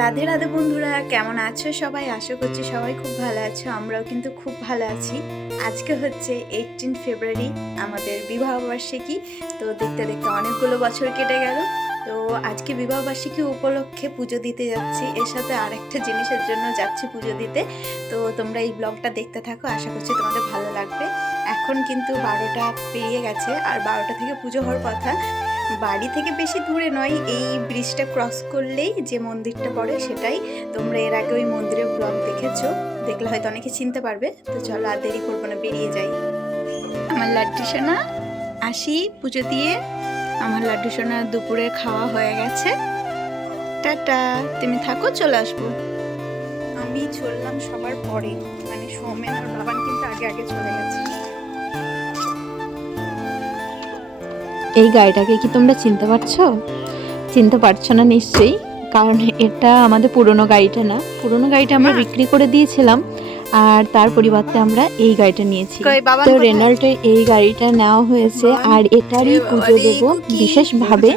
রাধে রাধে বন্ধুরা, কেমন আছো সবাই? আশা করছি সবাই খুব ভালো আছো, আমরাও কিন্তু খুব ভালো আছি। আজকে হচ্ছে এইটিন ফেব্রুয়ারি আমাদের বিবাহবার্ষিকী তো দেখতে দেখতে অনেকগুলো বছর কেটে গেল। তো আজকে বিবাহবার্ষিকী উপলক্ষে পুজো দিতে যাচ্ছি। এর সাথে আরেকটা জিনিসের জন্য যাচ্ছি পুজো দিতে। তো তোমরা এই ব্লগটা দেখতে থাকো, আশা করছি তোমাদের ভালো লাগবে। এখন কিন্তু বারোটা পেরিয়ে গেছে, আর বারোটা থেকে পুজো হওয়ার কথা। বাড়ি থেকে বেশি দূরে নয়, এই ব্রিজটা ক্রস করলেই যে মন্দিরটা পড়ে সেটাই। তোমরা এর আগে ওই মন্দিরের ব্লগ দেখেছ, দেখলে হয়তো অনেকে চিনতে পারবে। তো চলো আর দেরি করব না, বেরিয়ে যাই। আমার লাড্ডু সোনা, আসি পুজো দিয়ে। আমার লাড্ডু সোনা দুপুরে খাওয়া হয়ে গেছে। টাটা, তুমি থাকো, চলে আসব। আমি চললাম সবার পরে। মানে সৌমেন আর কিন্তু আগে আগে চলে গেছে। এই গাড়িটাকে কি তোমরা চিনতে পারছ? চিনতে পারছ না নিশ্চয়ই কারণ এটা আমাদের পুরনো গাড়িটা না। পুরনো গাড়িটা আমরা বিক্রি করে দিয়েছিলাম। আর তার পরিবর্তে আমরা এই গাড়িটা নিয়েছি তো? রেনল্টের এই গাড়িটা নেওয়া হয়েছে আর এটারই পুজো দেব। বিশেষভাবে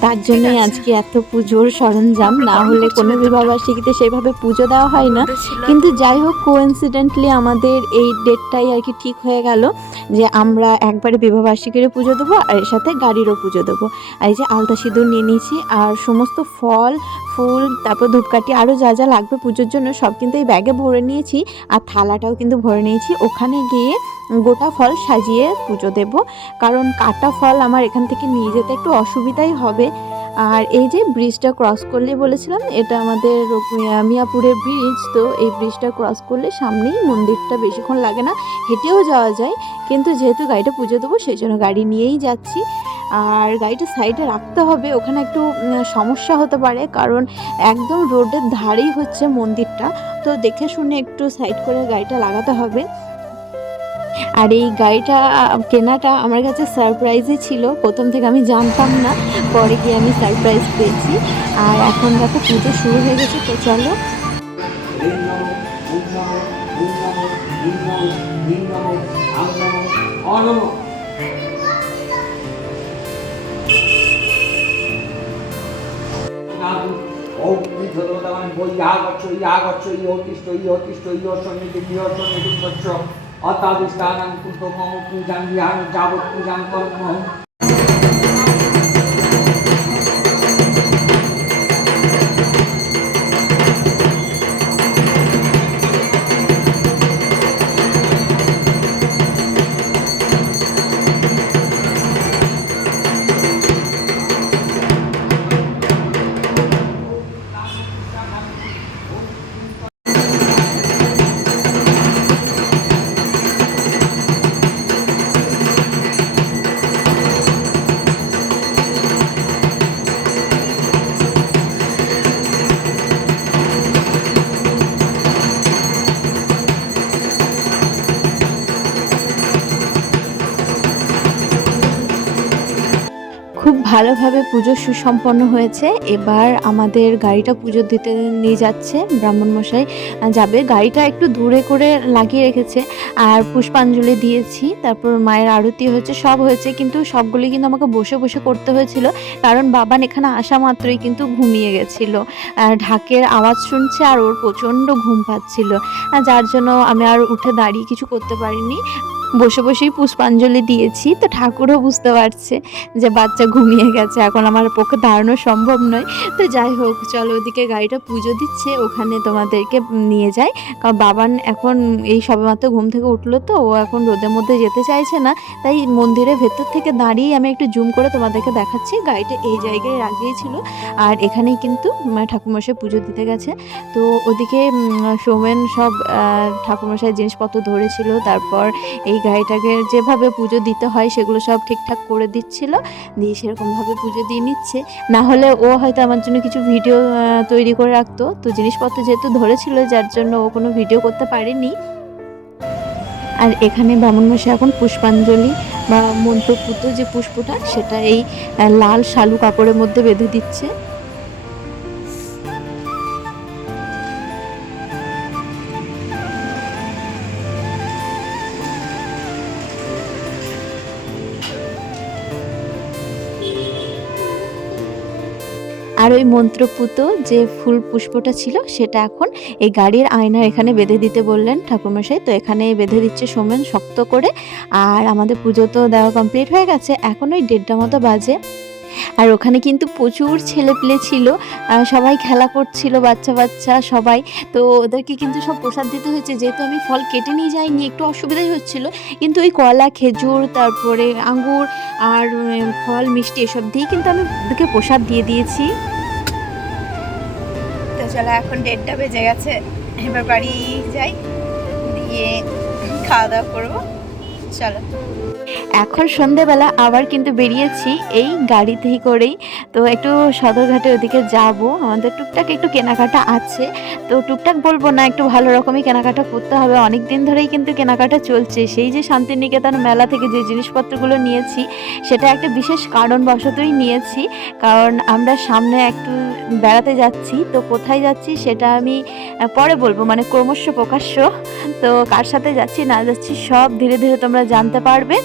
তার জন্যই আছে। আজকে এত পুজোর সরঞ্জাম না হলে কোনো। বিবাহবার্ষিকীতে সেভাবে পুজো দেওয়া হয় না কিন্তু যাই হোক কোইন্সিডেন্টলি আমাদের এই ডেটটাই আর কি ঠিক হয়ে গেল যে আমরা একবারে বিবাহবার্ষিকীরও পুজো দেবো আর এর সাথে গাড়িরও পুজো দেবো আর এই যে আলতা সিঁদুর নিয়ে নিয়েছি আর সমস্ত ফল ফুল তারপর ধূপকাঠি আরও যা যা লাগবে পুজোর জন্য সব কিন্তু এই ব্যাগে ভরে নিয়েছি আর থালাটাও কিন্তু ভরে নিয়েছি। ওখানে গিয়ে গোটা ফল সাজিয়ে পুজো দেব। কারণ কাটা ফল আমার এখান থেকে নিয়ে যেতে একটু অসুবিধাই হবে। আর এই যে ব্রিজটা ক্রস করলে বলেছিলাম, এটা আমাদের মিয়া- মিয়াপুরের ব্রিজ তো এই ব্রিজটা ক্রস করলে সামনেই মন্দিরটা বেশিক্ষণ লাগে না, হেঁটেও যাওয়া যায়, কিন্তু যেহেতু গাড়িটা পুজো দেবো, সেই জন্য গাড়ি নিয়েই যাচ্ছি। আর গাড়িটা সাইডে রাখতে হবে, ওখানে একটু সমস্যা হতে পারে, কারণ একদম রোডের ধারেই হচ্ছে মন্দিরটা। তো দেখে শুনে একটু সাইড করে গাড়িটা লাগাতে হবে। আর এই গাড়িটা কেনাটা আমার কাছে সারপ্রাইজই ছিল। প্রথম থেকে আমি জানতাম না, পরে গিয়ে আমি সারপ্রাইজ পেয়েছি। আর এখন দেখো পুজো শুরু হয়ে গেছে, তো চলো। রিং নমো ওম নমো ওম নমো রিং নমো রিং নমো আম নমো অনমো বই আগচ্ছ ই আগচ্ছ ই অতিষ্ঠ ই অতিষ্ঠ ই অসন্নিধি ই অসন্নিধি তচ্ছ অতাদিষ্ঠানাং কুত মম পূজাং বিহার যাবৎ পূজাং কর্ম ভালোভাবে পুজো সুসম্পন্ন হয়েছে। এবার আমাদের গাড়িটা পুজো দিতে নিয়ে যাচ্ছে। ব্রাহ্মণ মশাই যাবে। গাড়িটা একটু দূরে করে লাগিয়ে রেখেছে। আর পুষ্পাঞ্জলি দিয়েছি। তারপর মায়ের আরতি হয়েছে, সব হয়েছে। কিন্তু সবগুলি কিন্তু আমাকে বসে বসে করতে হয়েছিল। কারণ বাবান এখানে আসা মাত্রই কিন্তু ঘুমিয়ে গেছিল। আর ঢাকের আওয়াজ শুনছে আর ওর প্রচণ্ড ঘুম পাচ্ছিল। যার জন্য আমি আর উঠে দাঁড়িয়ে কিছু করতে পারিনি। বসে বসেই পুষ্পাঞ্জলি দিয়েছি, তো ঠাকুরও বুঝতে পারছে যে বাচ্চা ঘুমিয়ে গেছে, এখন আমার পক্ষে দাঁড়ানো সম্ভব নয়। তো যাই হোক, চলো ওদিকে গাড়িটা পুজো দিচ্ছে, ওখানে তোমাদেরকে নিয়ে যাই। কারণ বাবান এখন এই সবেমাত্র ঘুম থেকে উঠল তো, ও এখন রোদের মধ্যে যেতে চাইছে না, তাই মন্দিরের ভেতর থেকে দাঁড়িয়ে আমি একটু জুম করে তোমাদেরকে দেখাচ্ছি। গাড়িটা এই জায়গায় লাগিয়েছিল, আর এখানেই কিন্তু ঠাকুরমশাই পুজো দিতে গেছে। তো ওদিকে সোমেন সব ঠাকুরমশাই জিনিসপত্র ধরেছিল, তারপর এই গাড়িটাকে যেভাবে পুজো দিতে হয় সেগুলো সব ঠিকঠাক করে দিচ্ছিল। দিয়ে সেরকমভাবে পুজো দিয়ে নিচ্ছে। না হলে ও হয়তো আমার জন্য কিছু ভিডিও তৈরি করে রাখতো। তো জিনিসপত্র যেহেতু ধরেছিল, যার জন্য ও কোনো ভিডিও করতে পারেনি। আর এখানে ব্রাহ্মণ মশাই এখন পুষ্পাঞ্জলি বা মন্ত্রপুত যে পুষ্পটা, সেটা এই লাল শালু কাপড়ের মধ্যে বেঁধে দিচ্ছে। আর ওই মন্ত্রপুত যে ফুল পুষ্পটা ছিল, সেটা এখন এই গাড়ির আয়নার এখানে বেঁধে দিতে বললেন ঠাকুরমশাই। তো এখানে বেঁধে দিচ্ছে সোমেন শক্ত করে। আর আমাদের পুজো তো দেওয়া কমপ্লিট হয়ে গেছে। এখন ওই দেড়টা মতো বাজে। আর ওখানে কিন্তু প্রচুর ছেলেপিলে ছিল সবাই খেলা করছিল, বাচ্চা বাচ্চা সবাই। তো ওদেরকে কিন্তু সব প্রসাদ দিতে হয়েছে। যেহেতু আমি ফল কেটে নিয়ে যাইনি, একটু অসুবিধাই হচ্ছিল। কিন্তু ওই কলা, খেজুর, তারপরে আঙ্গুর আর ফল, মিষ্টি এসব দিয়ে কিন্তু আমি ওদেরকে প্রসাদ দিয়ে দিয়েছি। তো চলো এখন দেড়টা বেজে গেছে। এবার বাড়ি যাই, দিয়ে খাওয়া দাওয়া করব। চলো। এখন সন্ধেবেলা আবার কিন্তু বেরিয়েছি এই গাড়িতেই করেই। তো একটু সদরঘাটের ওদিকে যাব। আমাদের টুকটাক একটু কেনাকাটা আছে। তো টুকটাক বলব না, একটু ভালো রকমই কেনাকাটা করতে হবে। অনেক দিন ধরেই কিন্তু কেনাকাটা চলছে। সেই যে শান্তিনিকেতন মেলা থেকে যে জিনিসপত্রগুলো নিয়েছি, সেটা একটা বিশেষ কারণবশতই নিয়েছি। কারণ আমরা সামনে একটু বেড়াতে যাচ্ছি। তো কোথায় যাচ্ছি সেটা আমি পরে বলব। মানে ক্রমশ প্রকাশ্য। তো কার সাথে যাচ্ছি না যাচ্ছি সব ধীরে ধীরে তোমরা জানতে পারবে।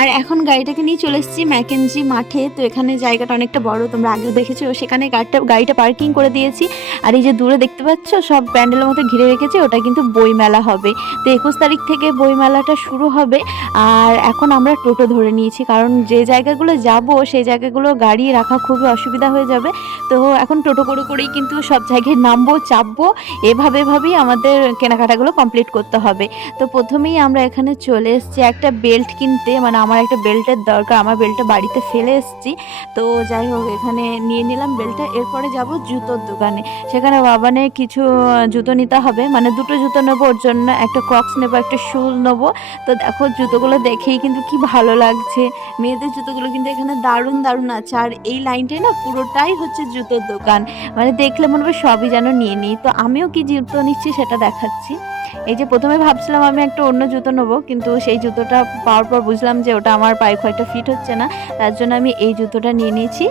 আর এখন গাড়িটাকে নিয়ে চলে এসেছি ম্যাকেনজি মাঠে। তো এখানে জায়গাটা অনেকটা বড়, তোমরা আগে দেখেছ। সেখানে গাড়িটা গাড়িটা পার্কিং করে দিয়েছি। আর এই যে দূরে দেখতে পাচ্ছ, সব প্যান্ডেলের মতো ঘিরে রেখেছে, ওটা কিন্তু বইমেলা হবে। তো একুশ তারিখ থেকে বইমেলাটা শুরু হবে। আর এখন আমরা টোটো ধরে নিয়েছি, কারণ যে জায়গাগুলো যাব, সেই জায়গাগুলো গাড়ি রাখা খুবই অসুবিধা হয়ে যাবে। তো এখন টোটো করে করেই কিন্তু সব জায়গায় নামবো, চাপবো। এভাবে, এভাবেই আমাদের কেনাকাটাগুলো কমপ্লিট করতে হবে। তো প্রথমেই আমরা এখানে চলে এসেছি একটা বেল্ট কিনতে মানে আমার একটা বেল্টের দরকার, আমার বেল্টটা বাড়িতে ফেলে এসেছি। তো যাই হোক, এখানে নিয়ে নিলাম বেল্টটা, এরপরে যাব জুতোর দোকানে। সেখানে বাবানের কিছু জুতো নিতে হবে। মানে দুটো জুতো নেব, ওর জন্য একটা ক্রক্স নেব, একটা শুল নেব। তো দেখো জুতোগুলো দেখেই কিন্তু কি ভালো লাগছে। মেয়েদের জুতোগুলো কিন্তু এখানে দারুণ দারুণ আছে। আর এই লাইনটাই না পুরোটাই হচ্ছে জুতোর দোকান। মানে দেখলে মনে হবে সবই যেন নিয়ে নিই। তো আমিও কি জুতো নিচ্ছি সেটা দেখাচ্ছি। এই যে প্রথমে ভাবছিলাম আমি একটা অন্য জুতো নেব, কিন্তু সেই জুতোটা পাওয়ার পর বুঝলাম যে ওটা আমার পায়ে খুব একটা ফিট হচ্ছে না, তার জন্য আমি এই জুতোটা নিয়ে নিয়েছি।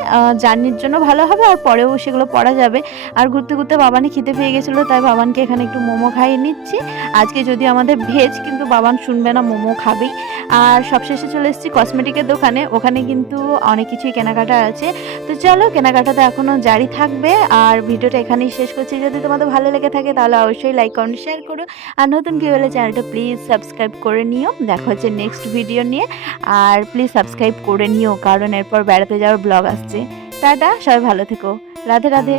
জার্নির জন্য ভালো হবে আর পরেও সেগুলো পরা যাবে। আর ঘুরতে ঘুরতে বাবানি খেতে পেয়ে গেছিল, তাই বাবানকে এখানে একটু মোমো খাইয়ে নিচ্ছি। আজকে যদি আমাদের ভেজ, কিন্তু বাবান শুনবে না, মোমো খাবেই। আর সবশেষে চলে এসেছি কসমেটিকের দোকানে। ওখানে কিন্তু অনেক কিছুই কেনাকাটা আছে। তো চলো, কেনাকাটা তো এখনও জারি থাকবে। আর ভিডিওটা এখানেই শেষ করছি। যদি তোমাদের ভালো লেগে থাকে, তাহলে অবশ্যই লাইক কমেন্ট শেয়ার করো। আর নতুন কেউ হলে চ্যানেলটা প্লিজ সাবস্ক্রাইব করে নিও। দেখা হচ্ছে নেক্সট ভিডিও নিয়ে। আর প্লিজ সাবস্ক্রাইব করে নিও, কারণ এরপর বেড়াতে যাওয়ার ব্লগ আসছে। টাটা, সবাই ভালো থেকো। রাধে রাধে।